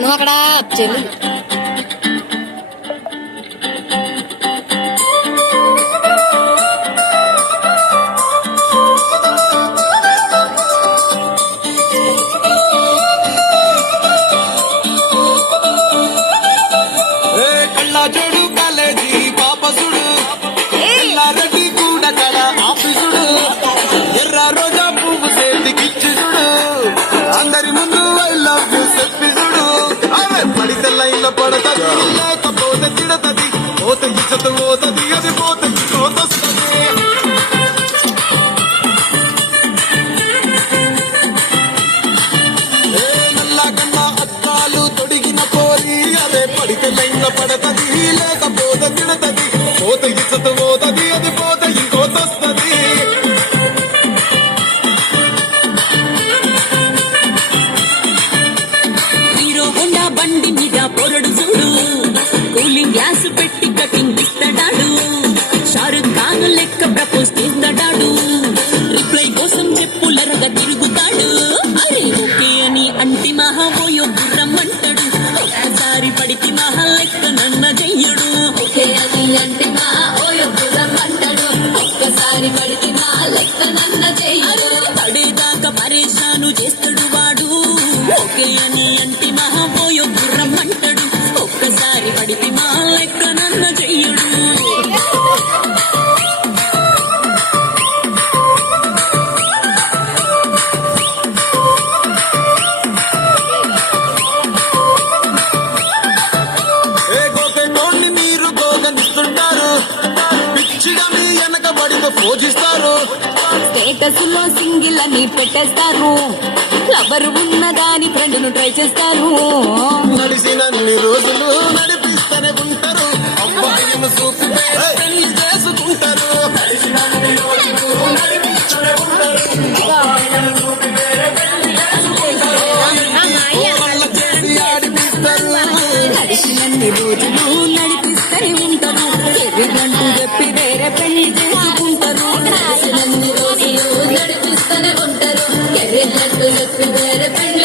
నువ్వు అక్కడ చెల్లి కళ్ళాజోడు కాలేజీ పాపసుడు ఎల్లారెడ్డి కూడా కడ ఆఫీసుడు ఎర్ర రోజా పువ్వు చేతికిచ్చుడు అందరి ముందు ఐ లవ్ యూ చెప్పిసుడు అరే పడితే లైన్లో పడతది లేకపోతే తిడతది పోతే ఇచ్చత పోతది అది పోతే పోతొస్తుంది నల్లగన్న అద్దాలు తొడిగిన పోరి అదే పడితే లైన్లో పడతది లేకపోతే తిడతది పోతే ఇచ్చత పోతది అది పోతే ఇంకోతొస్తుంది హీరో హోండా బండి మీద పొరడు చూడు కూలింగ్ గ్యాస్ పెట్టి కటింగ్ ఇస్తాడాడు షారుఖ్ ఖాన్ లెక్క ప్రపోజ్ చేస్తాడాడు రిప్లై కోసం చెప్పులరగా తిరుగుతాడు అరే ఓకే అని అంటి మహాబోయో గుర్రం అంటాడు ఒక్కసారి పడికి మహా లెక్క నన్న చెయ్యడు ఓకే అని అంటి మహాబోయో గుర్రం అంటాడు ఒక్కసారి పడికి మహా లెక్క నన్న చెయ్యడు పడేదాకా పరేషాను చేస్తాడు వాడు ఓకే అని అంటి మహాబోయో గుర్రం అంటాడు ఒక్కసారి పడికి మహా లెక్క నన్న చెయ్యడు పూజిస్తారు స్టేటస్ లో సింగిల్ అని పెట్టేస్తారు లవర్ ఉన్నదాని ఫ్రెండ్ ను ట్రై చేస్తారు నడిచినన్ని రోజులు నడిపిస్తూనే ఉంటారు అబ్బాయిని చూసి పెళ్లి చేసుకుంటారు వాళ్ళ చేసి ఆడిపిస్తారు నడిచినన్ని రోజులు నడిపిస్తూనే ఉంటారు ఎర్రిగంటూ చెప్పి వేరే పెళ్లి చేసుకుంటారు నడిచినన్ని రోజులు నడిపిస్తూనే ఉంటారు ఎర్రిగంటూ చెప్పి వేరే పెళ్లి